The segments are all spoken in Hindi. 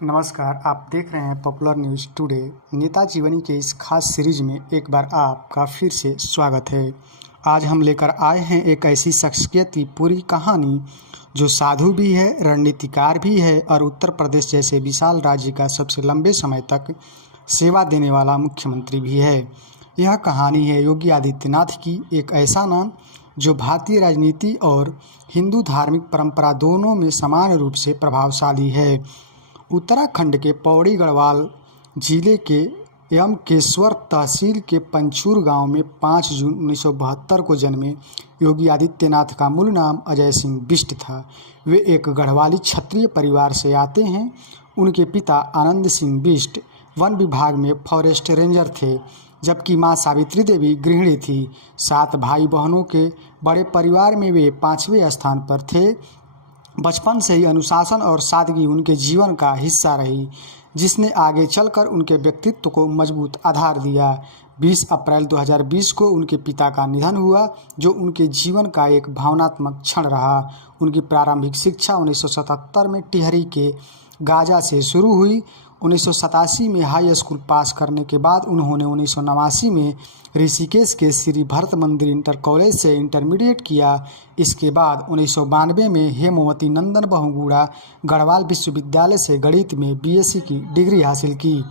नमस्कार, आप देख रहे हैं पॉपुलर न्यूज़ टुडे। नेता जीवनी के इस खास सीरीज में एक बार आपका फिर से स्वागत है। आज हम लेकर आए हैं एक ऐसी शख्सियत की पूरी कहानी जो साधु भी है, रणनीतिकार भी है और उत्तर प्रदेश जैसे विशाल राज्य का सबसे लंबे समय तक सेवा देने वाला मुख्यमंत्री भी है। यह कहानी है योगी आदित्यनाथ की, एक ऐसा नाम जो भारतीय राजनीति और हिंदू धार्मिक परंपरा दोनों में समान रूप से प्रभावशाली है। उत्तराखंड के पौड़ी गढ़वाल जिले के यमकेश्वर तहसील के पंचूर गांव में 5 जून 1972 को जन्मे योगी आदित्यनाथ का मूल नाम अजय सिंह बिष्ट था। वे एक गढ़वाली क्षत्रिय परिवार से आते हैं। उनके पिता आनंद सिंह बिष्ट वन विभाग में फॉरेस्ट रेंजर थे, जबकि मां सावित्री देवी गृहिणी थी। 7 भाई बहनों के बड़े परिवार में वे 5वें स्थान पर थे। बचपन से ही अनुशासन और सादगी उनके जीवन का हिस्सा रही, जिसने आगे चलकर उनके व्यक्तित्व को मजबूत आधार दिया। 20 अप्रैल 2020 को उनके पिता का निधन हुआ, जो उनके जीवन का एक भावनात्मक क्षण रहा। उनकी प्रारंभिक शिक्षा 1977 में टिहरी के गाजा से शुरू हुई। 1987 में हाई स्कूल पास करने के बाद उन्होंने 1989 में ऋषिकेश के श्री भरत मंदिर इंटर कॉलेज से इंटरमीडिएट किया। इसके बाद 1992 में हेमवती नंदन बहुगुणा गढ़वाल विश्वविद्यालय से गणित में बीएससी की डिग्री हासिल की।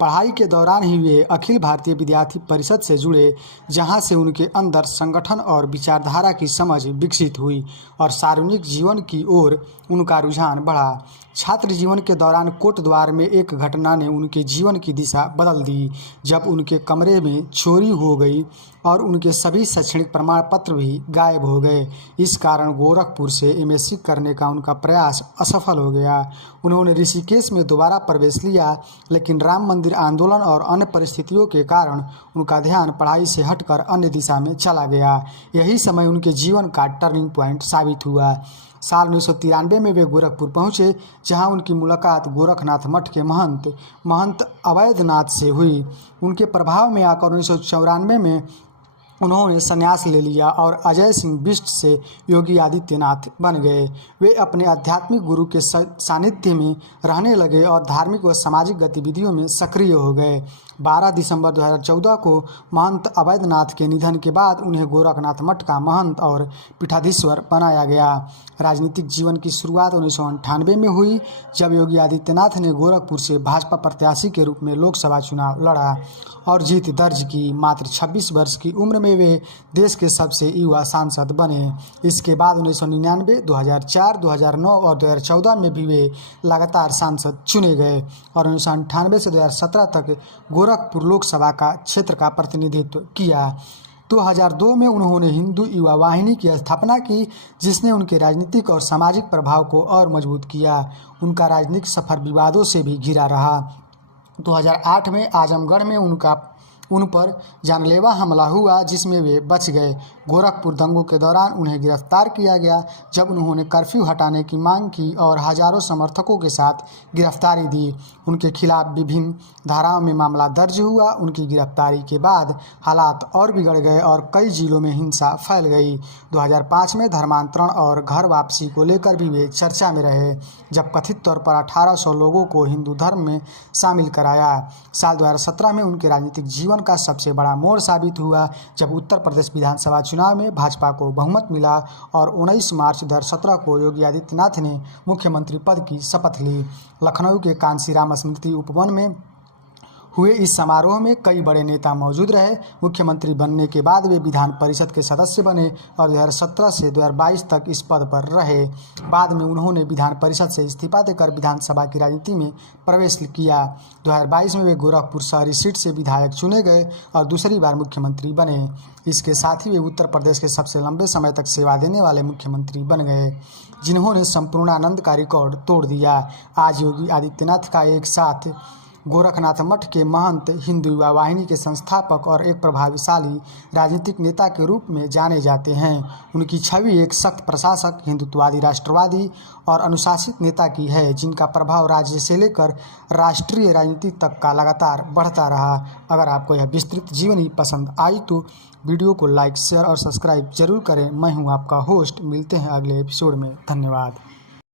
पढ़ाई के दौरान ही वे अखिल भारतीय विद्यार्थी परिषद से जुड़े, जहां से उनके अंदर संगठन और विचारधारा की समझ विकसित हुई और सार्वजनिक जीवन की ओर उनका रुझान बढ़ा। छात्र जीवन के दौरान कोटद्वार में एक घटना ने उनके जीवन की दिशा बदल दी, जब उनके कमरे में चोरी हो गई और उनके सभी शैक्षणिक प्रमाण पत्र भी गायब हो गए। इस कारण गोरखपुर से एमएससी करने का उनका प्रयास असफल हो गया। उन्होंने ऋषिकेश में दोबारा प्रवेश लिया, लेकिन राम मंदिर आंदोलन और अन्य परिस्थितियों के कारण उनका ध्यान पढ़ाई से हटकर अन्य दिशा में चला गया। यही समय उनके जीवन का टर्निंग पॉइंट साबित हुआ। साल 1993 में वे गोरखपुर पहुंचे, जहां उनकी मुलाकात गोरखनाथ मठ के महंत अवैधनाथ से हुई। उनके प्रभाव में आकर 1994 में उन्होंने संन्यास ले लिया और अजय सिंह बिष्ट से योगी आदित्यनाथ बन गए। वे अपने आध्यात्मिक गुरु के सानिध्य में रहने लगे और धार्मिक व सामाजिक गतिविधियों में सक्रिय हो गए। 12 दिसंबर 2014 को महंत अवैधनाथ के निधन के बाद उन्हें गोरखनाथ मठ का महंत और पीठाधीश्वर बनाया गया। राजनीतिक जीवन की शुरुआत 1998 में हुई, जब योगी आदित्यनाथ ने गोरखपुर से भाजपा प्रत्याशी के रूप में लोकसभा चुनाव लड़ा और जीत दर्ज की। मात्र 26 वर्ष की उम्र में वे देश के सबसे युवा सांसद बने। इसके बाद 1999, 2004, 2009 और 2014 में भी वे लगातार सांसद चुने गए और 1998 से 2017 तक गोरखपुर लोकसभा का क्षेत्र का प्रतिनिधित्व किया। 2002 में उन्होंने हिंदू युवा वाहिनी की स्थापना की, जिसने उनके राजनीतिक और सामाजिक प्रभाव को और मजबूत किया। उनका राजनीतिक सफर विवादों से भी घिरा रहा। 2008 में आजमगढ़ में उन पर जानलेवा हमला हुआ, जिसमें वे बच गए। गोरखपुर दंगों के दौरान उन्हें गिरफ्तार किया गया, जब उन्होंने कर्फ्यू हटाने की मांग की और हजारों समर्थकों के साथ गिरफ्तारी दी। उनके खिलाफ विभिन्न धाराओं में मामला दर्ज हुआ। उनकी गिरफ्तारी के बाद हालात और बिगड़ गए और कई जिलों में हिंसा फैल गई। 2005 में धर्मांतरण और घर वापसी को लेकर भी वे चर्चा में रहे, जब कथित तौर पर 1800 लोगों को हिंदू धर्म में शामिल कराया। साल 2017 में उनके राजनीतिक जीवन का सबसे बड़ा मोड़ साबित हुआ, जब उत्तर प्रदेश विधानसभा चुनाव में भाजपा को बहुमत मिला और 19 मार्च 2017 को योगी आदित्यनाथ ने मुख्यमंत्री पद की शपथ ली। लखनऊ के कांसीराम स्मृति उपवन में हुए इस समारोह में कई बड़े नेता मौजूद रहे। मुख्यमंत्री बनने के बाद वे विधान परिषद के सदस्य बने और 2017 से 2022 तक इस पद पर रहे। बाद में उन्होंने विधान परिषद से इस्तीफा देकर विधानसभा की राजनीति में प्रवेश किया। 2022 में वे गोरखपुर शहरी सीट से विधायक चुने गए और दूसरी बार मुख्यमंत्री बने। इसके साथ ही वे उत्तर प्रदेश के सबसे लंबे समय तक सेवा देने वाले मुख्यमंत्री बन गए, जिन्होंने संपूर्णानंद का रिकॉर्ड तोड़ दिया। आज योगी आदित्यनाथ का एक साथ गोरखनाथ मठ के महंत, हिंदू युवा वाहिनी के संस्थापक और एक प्रभावशाली राजनीतिक नेता के रूप में जाने जाते हैं। उनकी छवि एक सख्त प्रशासक, हिंदुत्ववादी, राष्ट्रवादी और अनुशासित नेता की है, जिनका प्रभाव राज्य से लेकर राष्ट्रीय राजनीति तक का लगातार बढ़ता रहा। अगर आपको यह विस्तृत जीवनी पसंद आई तो वीडियो को लाइक, शेयर और सब्सक्राइब जरूर करें। मैं हूँ आपका होस्ट। मिलते हैं अगले एपिसोड में। धन्यवाद।